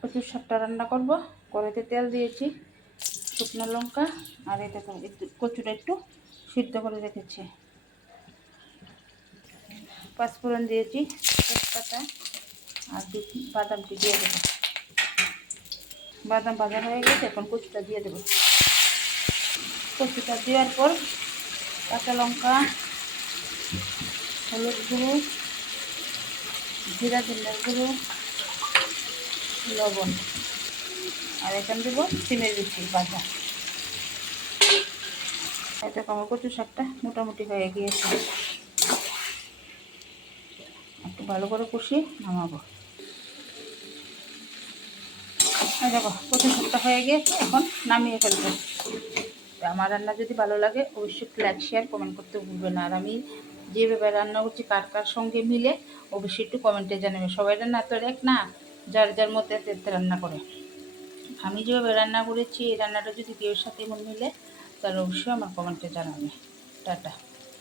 কচুর শাকটা রান্না করব। কড়াইতে তেল দিয়েছি, শুকনো লঙ্কা, আর এই দেখো একটু কচুটা একটু সিদ্ধ করে রেখেছি। পাঁচফোড়ন দিয়েছি, তেজপাতা আর বাদামটি দিয়ে দেবো। বাদাম ভাজা হয়ে গেছে, এখন কচুটা দিয়ে দেবো। কচুটা দেওয়ার পর কাঁচা লঙ্কা, হলুদ গুঁড়ো, জিরা ধনিয়ার গুঁড়ো, লবণ, আর এখানে দেবো সিমের বিচি ভাজা। এতে আমার কচু শাকটা মোটামুটি হয়ে গিয়েছে, একটু ভালো করে কষিয়ে নামাবো। দেখো কচু শাকটা হয়ে গিয়েছে, এখন নামিয়ে ফেলবো। আমার রান্না যদি ভালো লাগে অবশ্যই লাইক শেয়ার কমেন্ট করতে ভুলবে না। আর আমি যেভাবে রান্না করছি কার কার সঙ্গে মিলে অবশ্যই একটু কমেন্টে জানাবে। সবাই রান্না তো এক না, যার যার মতে রান্না করে। আমি যেভাবে রান্না করেছি এই রান্নাটা যদি কেউ সাথে মন মিলে তাহলে অবশ্যই আমার কমেন্টে জানাবে। টাটা।